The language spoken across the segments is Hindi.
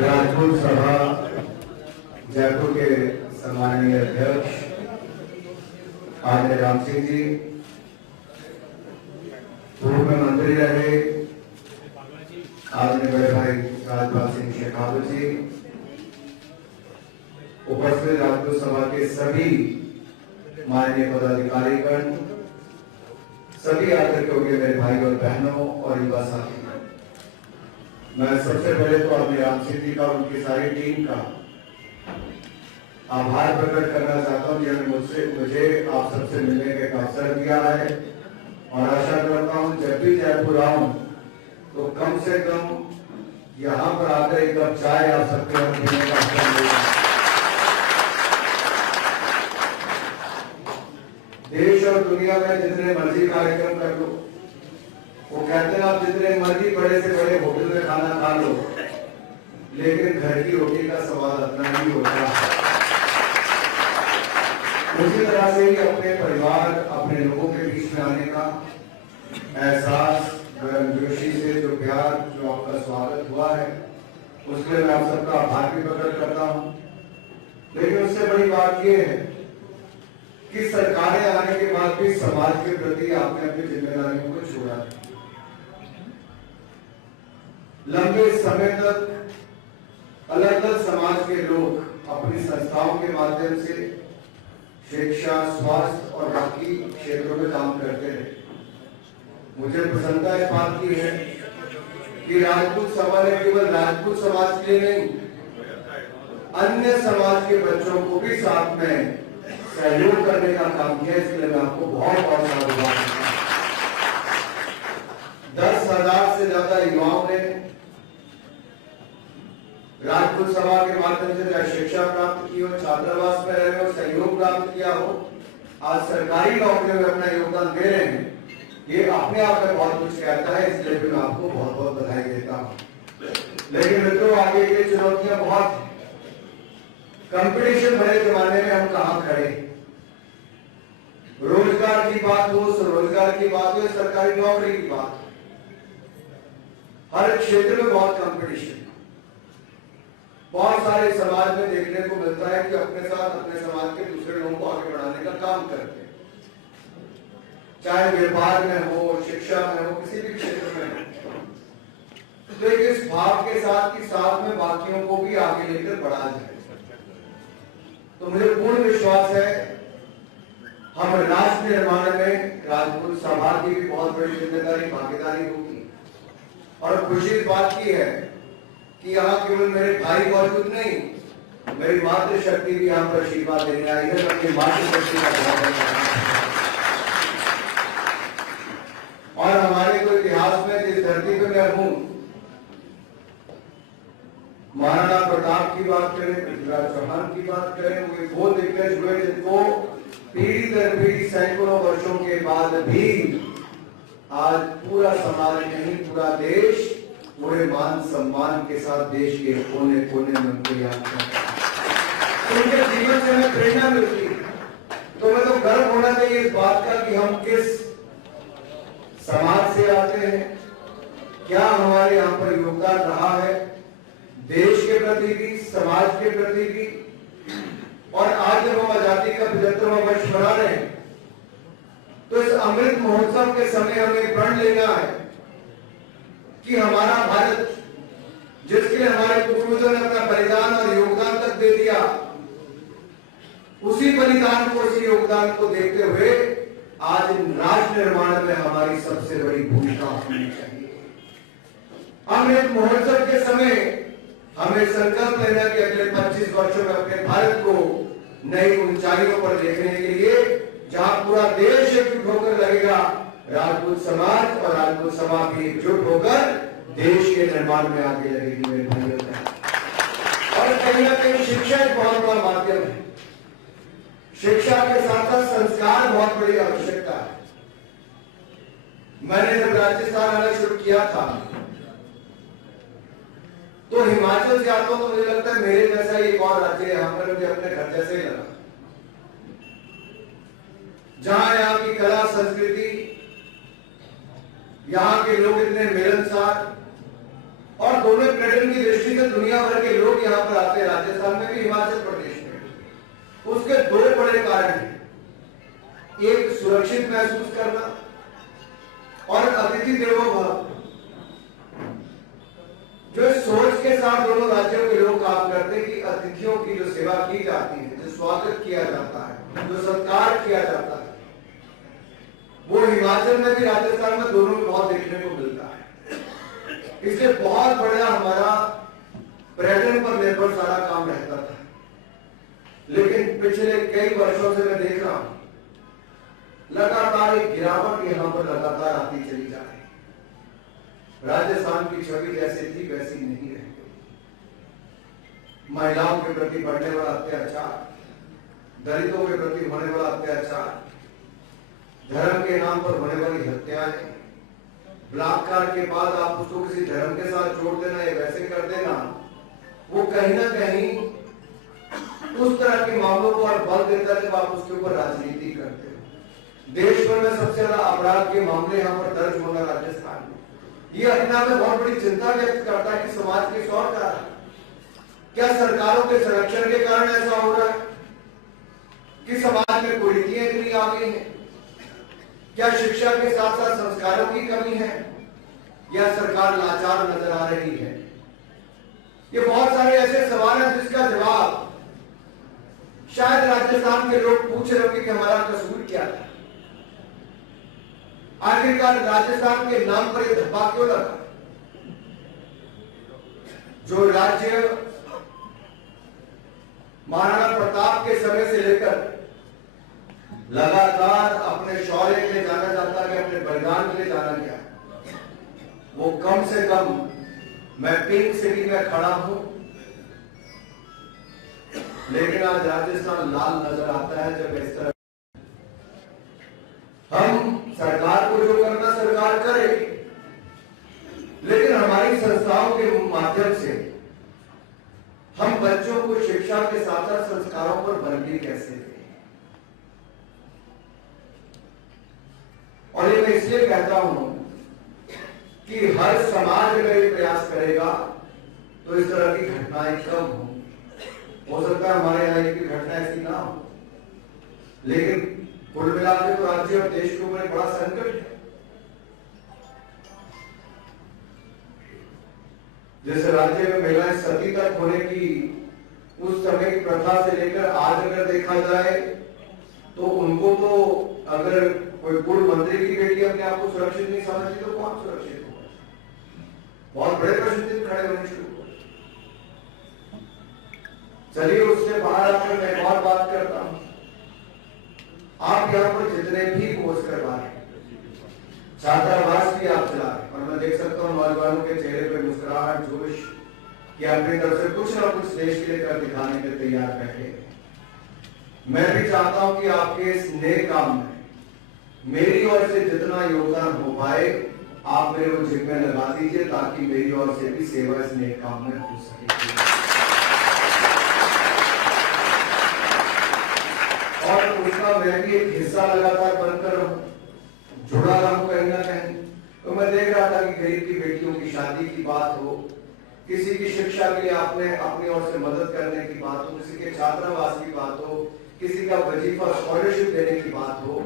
राजपूत सभा जयपुर के सम्माननीय अध्यक्ष आदरणीय राम सिंह जी, पूर्व मंत्री रहे आदरणीय बड़े भाई राजपाल सिंह शेखावत जी, उपस्थित राजपूत सभा के सभी माननीय पदाधिकारीगण, सभी आदर योग्य मेरे भाई और बहनों और युवा साथी, मैं सबसे पहले तो अपने राम सिंह जी का और उनकी सारी टीम का आभार प्रकट करना चाहता हूँ जिन्होंने मुझे आप सबसे मिलने का एक अवसर दिया है और आशा करता हूँ जब भी जयपुर आऊं तो कम से कम यहाँ पर आकर एक कप चाय आप सबके यहाँ पीने का अवसर मिलेगा। देश और दुनिया में जितने मर्जी कार्यक्रम कर लो, वो कहते हैं आप जितने मर्जी बड़े से बड़े होटल में खाना खा लो, लेकिन घर की रोटी का स्वाद अपना ही होता है। उसी तरह से ही अपने परिवार, अपने लोगों के बीच में आने का एहसास, जोशी से जो प्यार, जो आपका स्वागत हुआ है, उसके लिए मैं आप सबका आभार भी प्रकट करता हूँ। लेकिन उससे बड़ी बात यह है कि सरकारें आने के बाद भी समाज के प्रति आपने अपनी जिम्मेदारियों को छोड़ा है। लंबे समय तक अलग अलग समाज के लोग अपनी संस्थाओं के माध्यम से शिक्षा, स्वास्थ्य और बाकी क्षेत्रों में काम करते रहे। मुझे प्रसन्नता इस बात की है कि राजपूत सभा ने केवल राजपूत समाज के लिए नहीं, अन्य समाज के बच्चों को भी साथ में सहयोग करने का काम किया। इसके लिए मैं आपको बहुत बहुत साधुवाद देता हूं। 10,000 से ज्यादा युवाओं ने राजपूत सभा के माध्यम से चाहे शिक्षा प्राप्त की हो, छात्रावास में रहे हो, सहयोग प्राप्त किया हो, आज सरकारी नौकरियों में अपना योगदान दे रहे हैं। ये अपने आप में बहुत कुछ कहता है, इसलिए भी मैं आपको बहुत बहुत बधाई देता हूं। लेकिन मित्रों, आगे की चुनौतियां बहुत, कंपटीशन भरे जमाने में हम कहां खड़े। रोजगार की बात हो, स्वरोजगार की बात हो, सरकारी नौकरी की बात हो, हर क्षेत्र में बहुत कंपटीशन। बहुत सारे समाज में देखने को मिलता है कि अपने साथ अपने समाज के दूसरे लोगों को आगे बढ़ाने का काम करते हैं, चाहे व्यापार में हो, शिक्षा में हो, किसी भी क्षेत्र में हो। तो इस भाव के साथ कि साथ में बाकियों को भी आगे लेकर बढ़ा जाए। तो मुझे पूर्ण विश्वास है हम राष्ट्र निर्माण में राजपूत सभा की भी बहुत बड़ी जिम्मेदारी, भागीदारी होगी। और खुशी इस बात की है कि यहाँ केवल मेरे भाई मौजूद नहीं, मेरी मातृशक्ति भी यहाँ पर आशीर्वाद देने आई है। अपनी मातृशक्ति का बहुत और हमारे को इतिहास में जिस धरती पे मैं हूं, महाराणा प्रताप की बात करें, पृथ्वीराज चौहान की बात करें, वो दिग्गज हुए जिनको पीढ़ी दर पीढ़ी सैकड़ों वर्षों के बाद भी आज पूरा समाज नहीं, पूरा देश पूरे मान सम्मान के साथ देश के कोने कोने में उनको याद करता है। उनके जीवन से हमें प्रेरणा मिलती है। तो मैं तो गर्व होना चाहिए इस बात का कि हम किस समाज से आते हैं, क्या हमारे यहाँ पर योगदान रहा है देश के प्रति भी, समाज के प्रति भी। और आज जब हम आजादी का 75वां वर्ष मना रहे हैं, तो इस अमृत महोत्सव के समय हमें प्रण लेना है कि हमारा भारत, जिसके लिए हमारे पूर्वजों ने अपना बलिदान और योगदान तक दे दिया, उसी बलिदान को, उसी योगदान को देखते हुए आज राष्ट्र निर्माण में हमारी सबसे बड़ी भूमिका होनी चाहिए। अमृत महोत्सव के समय हमें संकल्प लेना कि अगले 25 वर्षों में अपने भारत को नई ऊंचाइयों पर देखने के लिए, जहां पूरा देश एकजुट होकर लगेगा, राजपूत समाज और राजपूत सभा भी एकजुट होकर देश के निर्माण में आगे लगेगी मेरे भाइयों। और कहीं ना कहीं शिक्षा एक बहुत बड़ा माध्यम है। शिक्षा के साथ साथ संस्कार बहुत बड़ी आवश्यकता है। मैंने जब राजस्थान आना शुरू किया था तो हिमाचल से आता हूं, तो मुझे लगता है मेरे जैसा एक और राज्य है, यहाँ पर मुझे अपने घर जैसे ही लगा, जहां यहाँ की कला संस्कृति, यहाँ के लोग इतने मिलनसार और दोनों पर्यटन की दृष्टि से दुनिया भर के लोग यहाँ पर आते हैं, राजस्थान में भी, हिमाचल प्रदेश में। उसके दो बड़े कारण हैं, एक सुरक्षित महसूस करना और अतिथि देवो भव। जो सोच के साथ दोनों राज्यों के लोग काम करते हैं कि अतिथियों की जो सेवा की जाती है, जो स्वागत किया जाता है, जो सत्कार किया जाता है, वो हिमाचल में भी राजस्थान में दोनों में बहुत देखने को मिलता है। इसलिए बहुत बड़ा हमारा पर्यटन पर निर्भर सारा काम रहता था, लेकिन पिछले कई वर्षों से मैं देख रहा हूं लगातार एक गिरावट यहां पर लगातार आती चली जा रही है। राजस्थान की छवि जैसे थी वैसी नहीं रह गई। महिलाओं के प्रति बढ़ने वाला अत्याचार, दलितों के प्रति होने वाला अत्याचार, धर्म के नाम पर होने वाली हत्याएं, बलात्कार के बाद आप उसको किसी धर्म के साथ जोड़ देना या वैसे कर देना, वो कहीं ना कहीं उस तरह के मामलों को और बल देता है जब आप उसके ऊपर राजनीति करते हो। देश भर में सबसे ज्यादा अपराध के मामले यहाँ पर दर्ज होना राजस्थान में, ये अपने आप में बहुत बड़ी चिंता व्यक्त करता है कि समाज के और का क्या सरकारों के संरक्षण के कारण ऐसा हो रहा है कि समाज में कुरीतियां इतनी आ गई हैं? क्या शिक्षा के साथ साथ संस्कारों की कमी है, या सरकार लाचार नजर आ रही है? ये बहुत सारे ऐसे सवाल हैं जिसका जवाब शायद राजस्थान के लोग पूछ रहे होंगे कि हमारा कसूर क्या था। आखिरकार राजस्थान के नाम पर यह धब्बा क्यों लगा? जो राज्य महाराणा प्रताप के समय से लेकर लगातार अपने शौर्य के लिए जाना जाता है, अपने बलिदान के लिए जाना गया, वो कम से कम, मैं पिंक सिटी में खड़ा हूं, लेकिन आज राजस्थान लाल नजर आता है। जब इस तरह हम सरकार को जो करना सरकार करे, लेकिन हमारी संस्थाओं के माध्यम से हम बच्चों को शिक्षा के साथ साथ संस्कारों पर बल भी कैसे दें? और ये मैं इसलिए कहता हूं कि हर समाज अगर ये प्रयास करेगा तो इस तरह की घटनाएं कम हो सकता है हमारे यहाँ की घटना ऐसी ना हो, लेकिन कुल मिलाकर तो राज्य और देश के ऊपर एक बड़ा संकट है। जैसे राज्य में महिलाएं सती तक होने की उस समय की प्रथा से लेकर आज अगर देखा जाए तो उनको तो अगर कोई पूर्व मंत्री की बेटी अपने आप को सुरक्षित नहीं समझती तो कौन सुरक्षित होगा? बहुत बड़े प्रश्न खड़े होने शुरू हुए। चलिए उससे बाहर आकर मैं एक और बात करता हूं। आप यहाँ पर जितने भी कोर्स करवा रहे हैं, छात्रावास भी आप चला रहे हैं, और मैं देख सकता हूँ नौजवानों के चेहरे पर मुस्कुराहट, जोश कि अपनी तरफ से कुछ ना कुछ देश के लिए कर दिखाने के तैयार बैठे। मैं भी चाहता हूं कि आपके इस नए काम में मेरी ओर से जितना योगदान हो पाए आप मेरे को जिम्मे लगा दीजिए, ताकि मेरी ओर से भी सेवा इस नए काम में हो सके। और उसका मैं भी एक हिस्सा लगातार बनकर जुड़ा रहा हूं कहीं ना कहीं। तो मैं देख रहा था कि गरीब की बेटियों की शादी की बात हो, किसी की शिक्षा के लिए आपने अपनी ओर से मदद करने की बात हो, किसी के छात्रावास की बात हो, किसी का वजीफा स्कॉलरशिप देने की बात हो।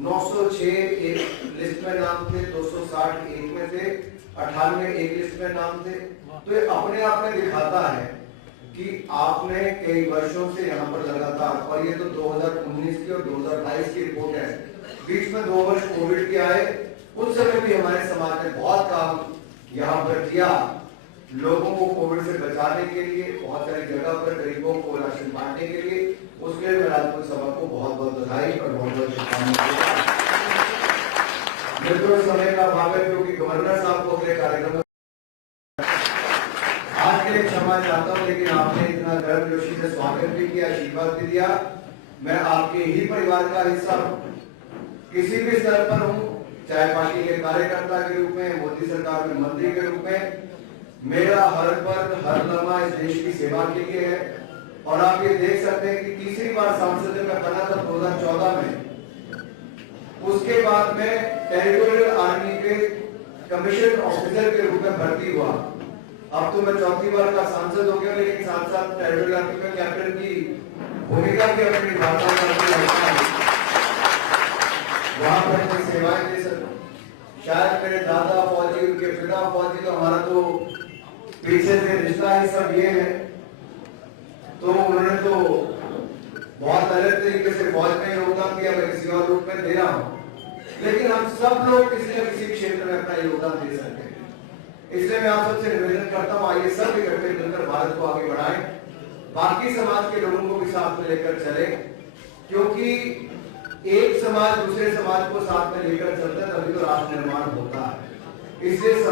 906 एक लिस्ट में नाम थे, 260 एक में थे, 98 एक लिस्ट में नाम थे। तो ये अपने आप में दिखाता है कि आपने कई वर्षों से यहाँ पर लगातार, और ये तो 2019 की और 2022 की रिपोर्ट है, बीच में 2 वर्ष कोविड के आए, उस समय भी हमारे समाज ने बहुत काम यहाँ पर किया लोगों को कोविड से बचाने के लिए, बहुत सारी जगह पर गरीबों को राशन बांटने के लिए। उसके लिए मैं राजपूत सभा को बहुत बहुत बधाई और बहुत बहुत शुभकामनाएं। मित्रों, समय का अभाव है क्योंकि गवर्नर साहब को अपने कार्यक्रम आज के लिए क्षमा चाहता हूं, लेकिन आपने इतना गर्मजोशी से स्वागत भी किया, आशीर्वाद भी दिया। मैं आपके ही परिवार का हिस्सा हूं, किसी भी स्तर पर हूं, चाहे पार्टी के कार्यकर्ता के रूप में, मोदी सरकार में मंत्री के रूप में। मेरा हर पल हर लम्हा इस देश की सेवा के लिए है। और आप ये देख सकते हैं कि तीसरी बार सांसद में बना था 2014 में, उसके बाद में टेरिटोरियल आर्मी के कमीशन ऑफिसर के रूप में भर्ती हुआ। अब तो मैं चौथी बार का सांसद हो गया, लेकिन साथ साथ ट्राइबल इलाके में कैप्टन की भूमिका भी अपनी निभाता हूं, वहां पर अपनी सेवाएं दे सकूं। शायद मेरे दादा फौजी, उनके पिता फौजी, तो हमारा तो पीछे से रिश्ता ही सब ये है। तो उन्होंने तो बहुत अलग तरीके से फौज में योगदान दिया, मैं किसी और रूप में दे रहा हूं, लेकिन हम सब लोग किसी न किसी क्षेत्र में अपना योगदान दे सकते हैं। इसलिए मैं आप सबसे निवेदन करता हूं, आइए सब इकट्ठे मिलकर भारत को आगे बढ़ाएं, बाकी समाज के लोगों को भी साथ में लेकर चले, क्योंकि एक समाज दूसरे समाज को साथ में लेकर चलता है तभी तो राष्ट्र निर्माण होता है। इसलिए